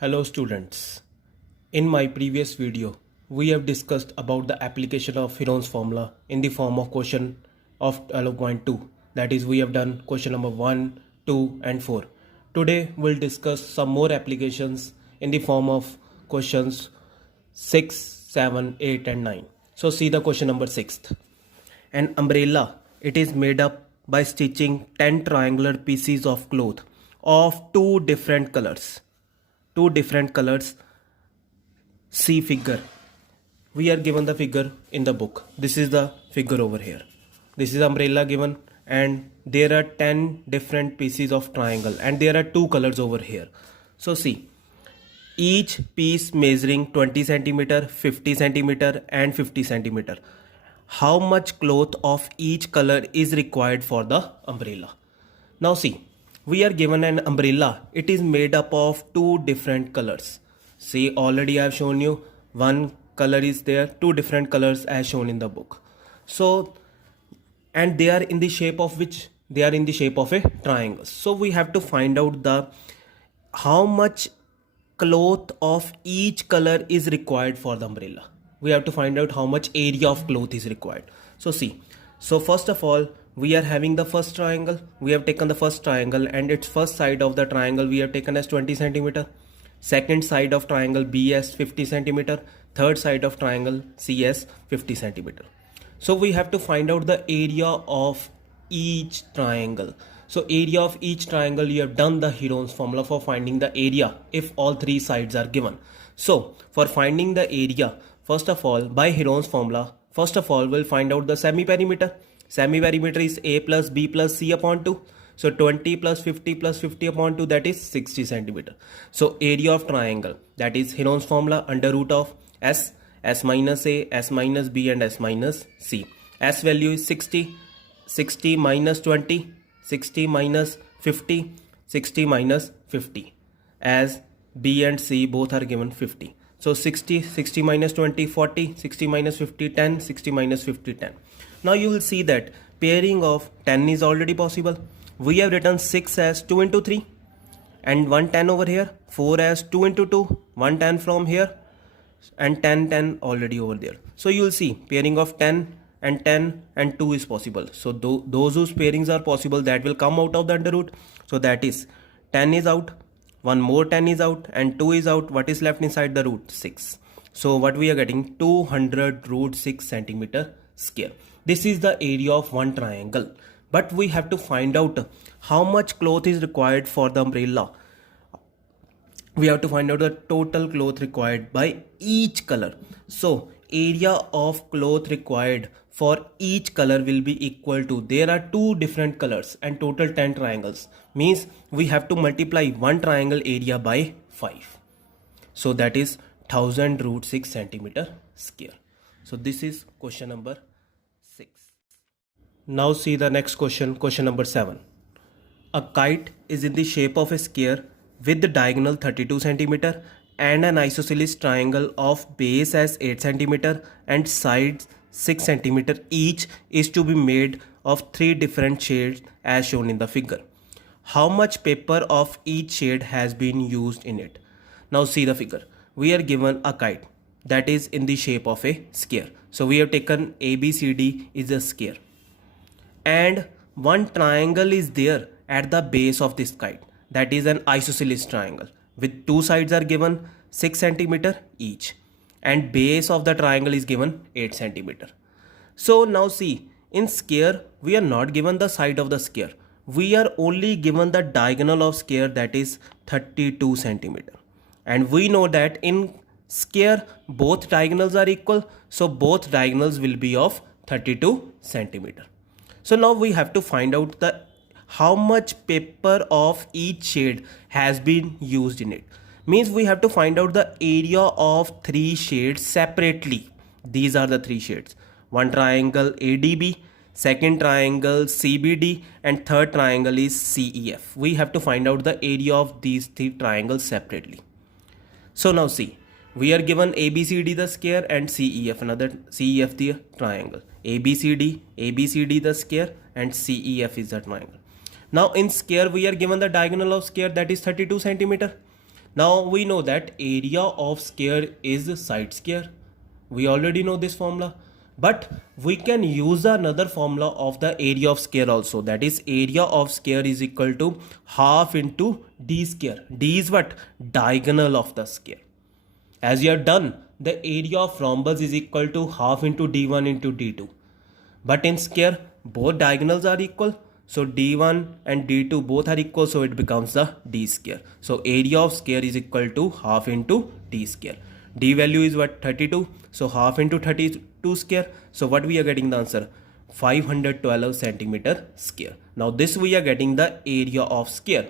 Hello students. In my previous video, we have discussed about the application of Heron's formula in the form of question of 12.2. That is, we have done question number 1, 2 and 4. Today we'll discuss some more applications in the form of questions 6, 7, 8 and 9. So see the question number 6. An umbrella, it is made up by stitching 10 triangular pieces of cloth of two different colors. See figure. We are given the figure in the book. This is the figure over here. This is umbrella given and there are 10 different pieces of triangle and there are two colors over here. So see, each piece measuring 20 centimeter, 50 centimeter and 50 centimeter. How much cloth of each color is required for the umbrella? Now see, we are given an umbrella. It is made up of two different colors. See, already I have shown you one color is there, two different colors as shown in the book. So, and they are in the shape of which? They are in the shape of a triangle. So we have to find out the how much cloth of each color is required for the umbrella. We have to find out how much area of cloth is required. So see, so first of all, we are having the first triangle. We have taken the first triangle and its first side of the triangle we have taken as 20 centimeter. Second side of triangle B as 50 centimeter. Third side of triangle C as 50 centimeter. So we have to find out the area of each triangle. So area of each triangle, you have done the Heron's formula for finding the area if all three sides are given. So for finding the area, first of all, by Heron's formula, first of all, we'll find out the semi-perimeter. Semi-perimeter is A plus B plus C upon 2. So 20 plus 50 upon 2, that is 60 centimeter. So area of triangle, that is Heron's formula, under root of S, S minus A, S minus B and S minus C. S value is 60, 60 minus 20, 60 minus 50, 60 minus 50. As B and C both are given 50. So 60, 60 minus 20, 40, 60 minus 50, 10, 60 minus 50, 10. Now you will see that pairing of 10 is already possible. We have written 6 as 2 into 3 and 1 10 over here, 4 as 2 into 2, 1 10 from here and 10 10 already over there. So you will see pairing of 10 and 2 is possible. So those whose pairings are possible, that will come out of the under root. So that is 10 is out, one more 10 is out and 2 is out. What is left inside the root? 6. So what we are getting? 200 root 6 centimeter square. This is the area of one triangle. But we have to find out how much cloth is required for the umbrella. We have to find out the total cloth required by each color. So area of cloth required for each color will be equal to, there are two different colors and total 10 triangles. Means we have to multiply one triangle area by 5. So that is 1000 root 6 centimeter square. So this is question number 6. Now see the next question, question number 7. A kite is in the shape of a square with the diagonal 32 centimeter and an isosceles triangle of base as 8 centimeter and sides 6 centimeter each is to be made of 3 different shades as shown in the figure. How much paper of each shade has been used in it? Now see the figure. We are given a kite that is in the shape of a square. So we have taken ABCD is a square. And one triangle is there at the base of this kite, that is an isosceles triangle with two sides are given 6 centimeter each and base of the triangle is given 8 centimeter. So now see, in square we are not given the side of the square, we are only given the diagonal of square, that is 32 centimeter. And we know that in square both diagonals are equal, so both diagonals will be of 32 centimeter. So now we have to find out the how much paper of each shade has been used in it. Means we have to find out the area of 3 shades separately. These are the 3 shades. One triangle ADB, second triangle CBD and third triangle is CEF. We have to find out the area of these 3 triangles separately. So now see, we are given ABCD the square and CEF, another CEF the triangle. ABCD the square and CEF is the triangle. Now in square we are given the diagonal of square, that is 32 centimeter. Now we know that area of square is side square. We already know this formula, but we can use another formula of the area of square also, that is area of square is equal to half into d square. D is what? Diagonal of the square. As you have done, the area of rhombus is equal to half into d1 into d2, but in square both diagonals are equal, so d1 and d2 both are equal, so it becomes the d square. So area of square is equal to half into d square. D value is what? 32, so half into 32 square, so what we are getting the answer? 512 centimeter square. Now this we are getting the area of square,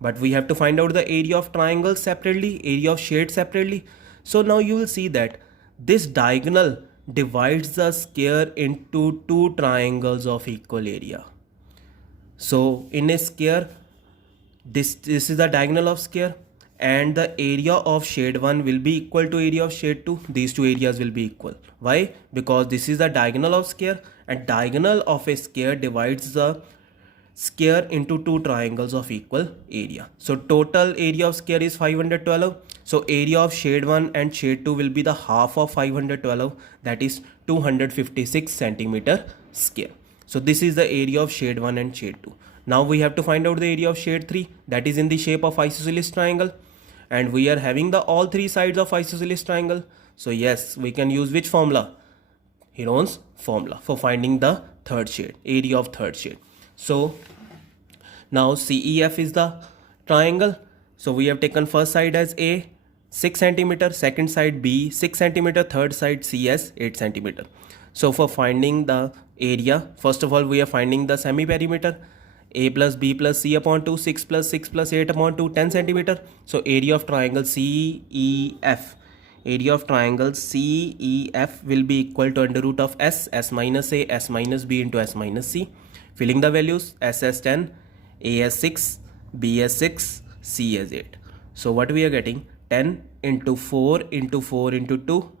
but we have to find out the area of triangle separately, area of shade separately. So now you will see that this diagonal divides the square into two triangles of equal area. So in a square, this is the diagonal of square, and the area of shade 1 will be equal to area of shade 2. These two areas will be equal. Why? Because this is the diagonal of square, and diagonal of a square divides the square into two triangles of equal area. So total area of square is 512. So area of shade 1 and shade 2 will be the half of 512, that is 256 centimeter square. So this is the area of shade 1 and shade 2. Now we have to find out the area of shade 3, that is in the shape of isosceles triangle, and we are having the all three sides of isosceles triangle. So yes, we can use which formula? Heron's formula for finding the third shade, area of third shade. So now CEF is the triangle. So we have taken first side as A, 6 centimeter, second side B, 6 centimeter, third side CS, 8 centimeter. So for finding the area, first of all we are finding the semi-perimeter. A plus B plus C upon 2, 6 plus 6 plus 8 upon 2, 10 centimeter. So area of triangle CEF, area of triangle CEF will be equal to under root of S minus A, S minus B into S minus C. Filling the values, S as 10, A as 6, B as 6, C as 8. So what we are getting? 10 into 4 into 4 into 2.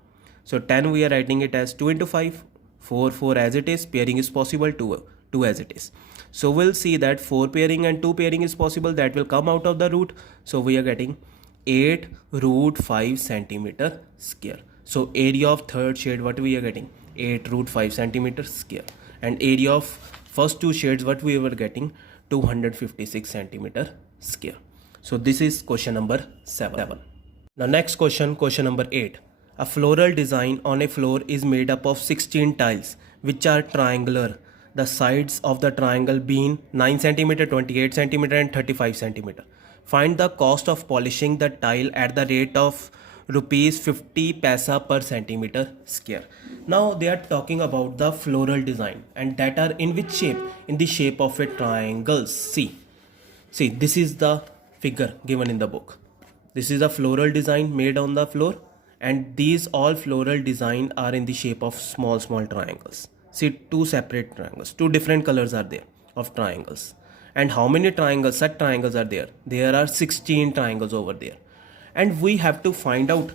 So 10 we are writing it as 2 into 5, 4 as it is, pairing is possible, 2 as it is. So we'll see that 4 pairing and 2 pairing is possible, that will come out of the root. So we are getting 8 root 5 centimeter square. So area of third shade, what we are getting? 8 root 5 centimeter square. And area of first two shades, what we were getting? 256 centimeter square. So this is question number 7. Now next question, question number 8. A floral design on a floor is made up of 16 tiles which are triangular. The sides of the triangle being 9 cm, 28 cm and 35 cm. Find the cost of polishing the tile at the rate of rupees 50 paisa per centimeter square. Now they are talking about the floral design, and that are in which shape? In the shape of a triangle. See, this is the figure given in the book. This is a floral design made on the floor, and these all floral design are in the shape of small triangles. See, two separate triangles, two different colors are there of triangles. And how many triangles, such triangles are there? There are 16 triangles over there. And we have to find out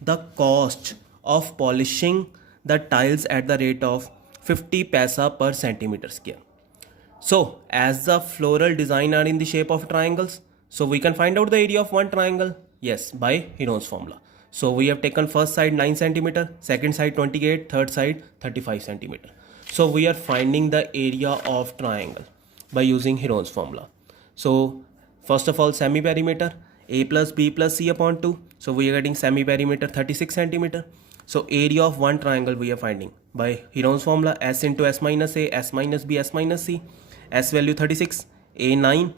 the cost of polishing the tiles at the rate of 50 paisa per centimeter square. So as the floral design are in the shape of triangles, so we can find out the area of one triangle. Yes, by Heron's formula. So we have taken first side 9 centimeter, second side 28, third side 35 centimeter. So we are finding the area of triangle by using Heron's formula. So first of all, semi-perimeter, A plus B plus C upon 2. So we are getting semi-perimeter 36 centimeter. So area of one triangle we are finding by Heron's formula, S into S minus A, S minus B, S minus C. S value 36, A 9,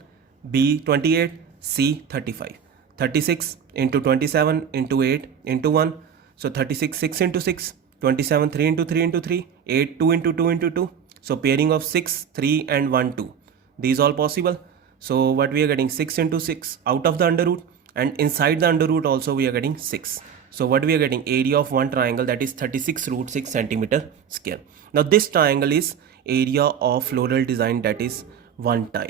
B 28, C 35. 36 into 27 into 8 into 1. So 36, 6 into 6. 27, 3 into 3 into 3. 8, 2 into 2 into 2. So pairing of 6, 3 and 1, 2. These all possible. So what we are getting? 6 into 6 out of the under root, and inside the under root also we are getting 6. So what we are getting? Area of one triangle, that is 36 root 6 centimeter square. Now this triangle is area of floral design, that is one tile.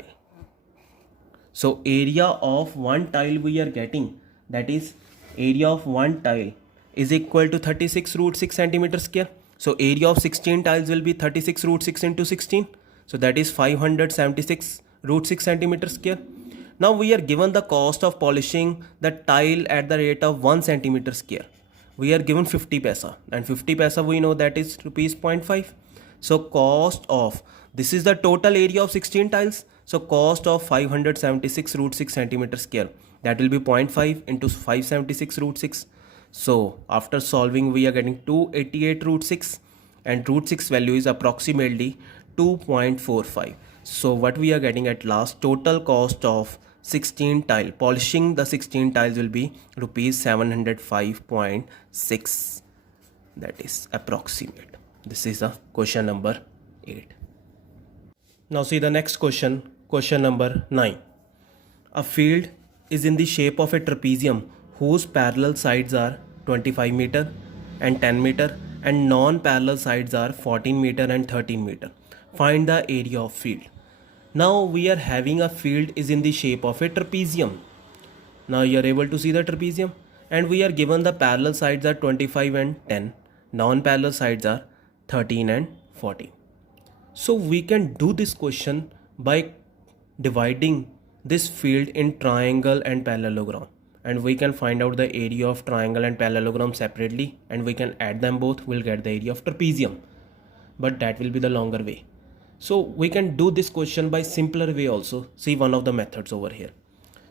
So area of one tile we are getting, that is area of one tile is equal to 36 root 6 centimeter square. So area of 16 tiles will be 36 root 6 into 16. So that is 576 root 6 centimeter square. Now we are given the cost of polishing the tile at the rate of 1 centimeter square. We are given 50 paisa, and 50 paisa we know that is rupees 0.5. So cost of, this is the total area of 16 tiles. So cost of 576 root 6 centimeter square, that will be 0.5 into 576 root 6. So after solving we are getting 288 root 6, and root 6 value is approximately 2.45. So what we are getting at last, total cost of 16 tile, polishing the 16 tiles will be rupees 705.6. That is approximate. This is the question number 8. Now see the next question, question number 9. A field is in the shape of a trapezium whose parallel sides are 25 meter and 10 meter and non-parallel sides are 14 meter and 13 meter. Find the area of field. Now we are having a field is in the shape of a trapezium. Now you are able to see the trapezium, and we are given the parallel sides are 25 and 10, non-parallel sides are 13 and 14. So we can do this question by dividing this field in triangle and parallelogram, and we can find out the area of triangle and parallelogram separately, and we can add them both, we'll get the area of trapezium, but that will be the longer way. So we can do this question by simpler way also. See one of the methods over here.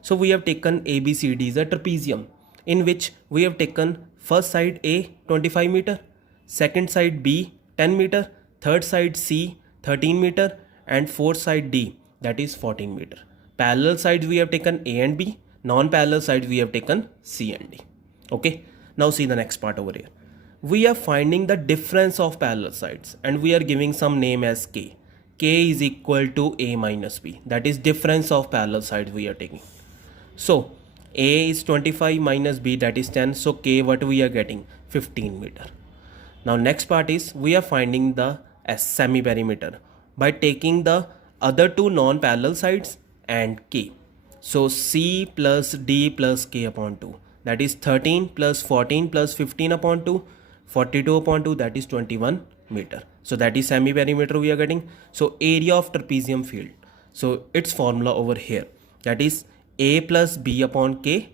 So we have taken ABCD is a trapezium, in which we have taken first side A 25 meter, second side B 10 meter, third side C 13 meter, and fourth side D, that is 14 meter. Parallel sides we have taken A and B, non-parallel sides we have taken C and D. Okay, now see the next part over here. We are finding the difference of parallel sides, and we are giving some name as K. K is equal to A minus B, that is difference of parallel sides we are taking. So A is 25 minus B, that is 10. So K, what we are getting, 15 meter. Now next part is we are finding the semi-perimeter by taking the other two non-parallel sides and K. So C plus D plus K upon 2, that is 13 plus 14 plus 15 upon 2, 42 upon 2, that is 21 meter. So that is semi-perimeter we are getting. So area of trapezium field, so its formula over here, that is A plus B upon K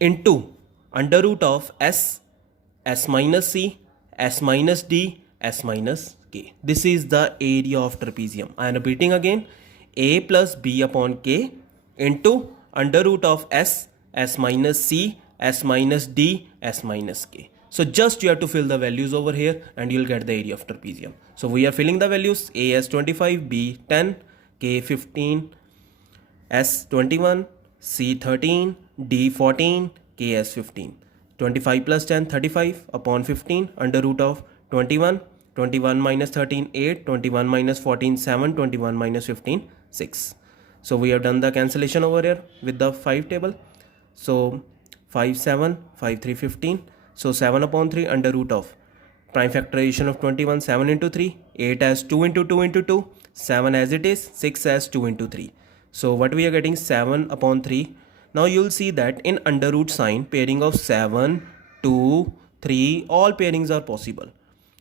into under root of S, S minus C, S minus D, S minus K. This is the area of trapezium. I am repeating again, A plus B upon K into under root of S, S minus C, S minus D, S minus K. So just you have to fill the values over here and you'll get the area of trapezium. So we are filling the values, A as 25, B 10, K 15, S 21, C 13, D 14, K as 15. 25 plus 10, 35 upon 15 under root of 21, 21 minus 13, 8, 21 minus 14, 7, 21 minus 15, 6. So we have done the cancellation over here with the 5 table. So 5, 7, 5, 3, 15. So 7 upon 3 under root of prime factorization of 21, 7 into 3, 8 as 2 into 2 into 2, 7 as it is, 6 as 2 into 3. So what we are getting, 7 upon 3. Now you will see that in under root sign, pairing of 7, 2, 3, all pairings are possible.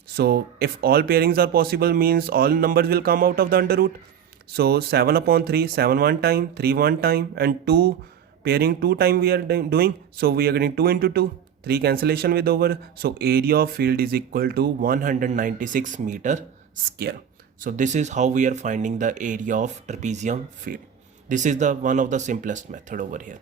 So if all pairings are possible means all numbers will come out of the under root. So 7 upon 3, 7 one time, 3 one time, and 2 pairing 2 time we are doing. So we are getting 2 into 2, 3 cancellation with over. So area of field is equal to 196 meter square. So this is how we are finding the area of trapezium field. This is the one of the simplest method over here.